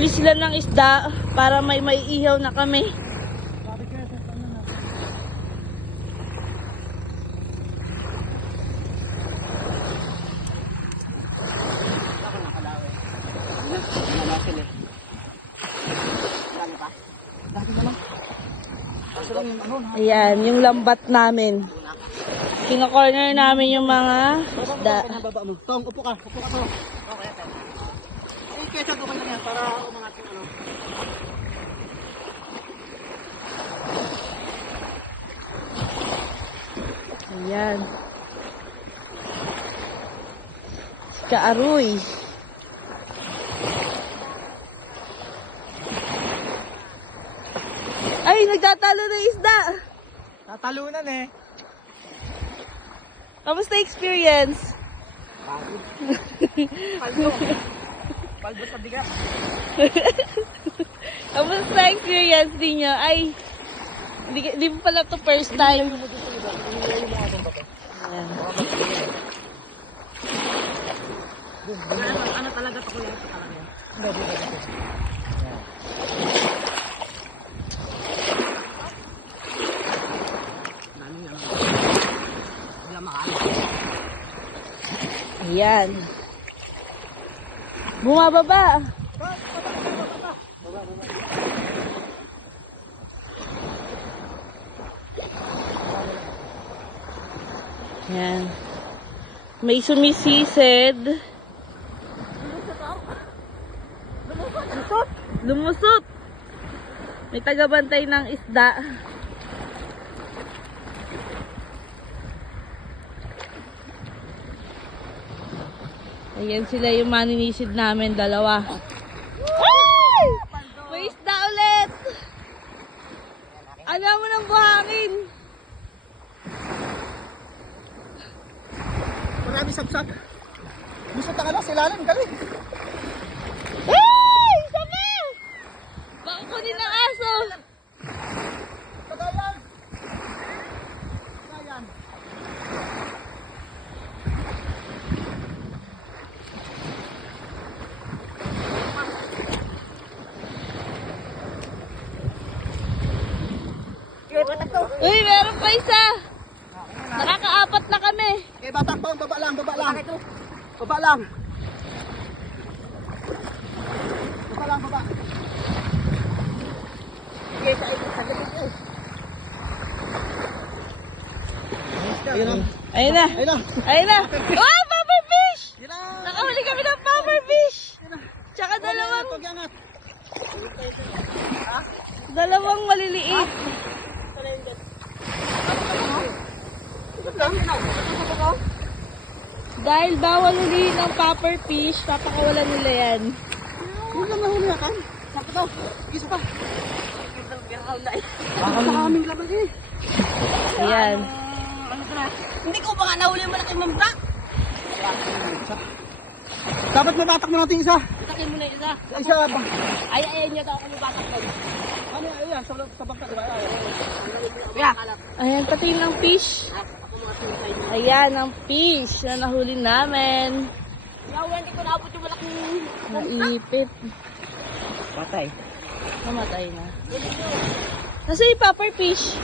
Nanguhuli sila ng isda para may ihaw na kami. Ayan, yung lambat namin. Kino-corner namin yung mga isda. Tong, upo ka to. Eh, kesa ko kanya para umangat yung ano. Ayan. Si Kaaroy. Ay, nagtatalo na isda. Tatalunan eh. Kamusta experience? Paldo sa bigat. Kamusta experience ninyo? Ay, di mo pala to first time. Ayan. Ano talaga to kuya? Talaga. Ayan. Bumababa. Ayan. May sumisisid. Lumusot. May tagabantay ng isda. Ayan sila yung maninisid namin, dalawa. Ay! May isda ulit! Alam mo ng buhangin! Marami sapsap. Gusto ka na silalim, galing. Ay! Sama! Baka kunin ng aso! Kagayan. Kagayan. Uy, meron pa isa! Nakakaapat na kami! Eh, batak pa, baba lang. Baba lang. Baba. Okay, Ayun na! Ayun na. Ayun na! Oh, puffer fish! Yun na. Nakahuli kami ng puffer fish! Tsaka dalawang maliliit. Dahil bawal hulihin ng puffer fish, papakawalan nila yan. Yun lang nahuli na kan. Sakto daw. Isa pa. Maraming laban eh. Ayan. Hindi ko ba nga nahuli malaki mambra? Dapat mabatak mo natin isa. Itakin mo na yung isa. Isa ba? Ay, ayan niya daw ako mabatak ko. Ano yan? Sa bangka, diba? Kuya. Ayan, pati ng fish. Ako mga suicide. Ayan, ang fish na nahuli namin. Yawan, hindi ko naabot yung malaking... Naipit. Patay. Namatay na. Nasa yung puffer fish?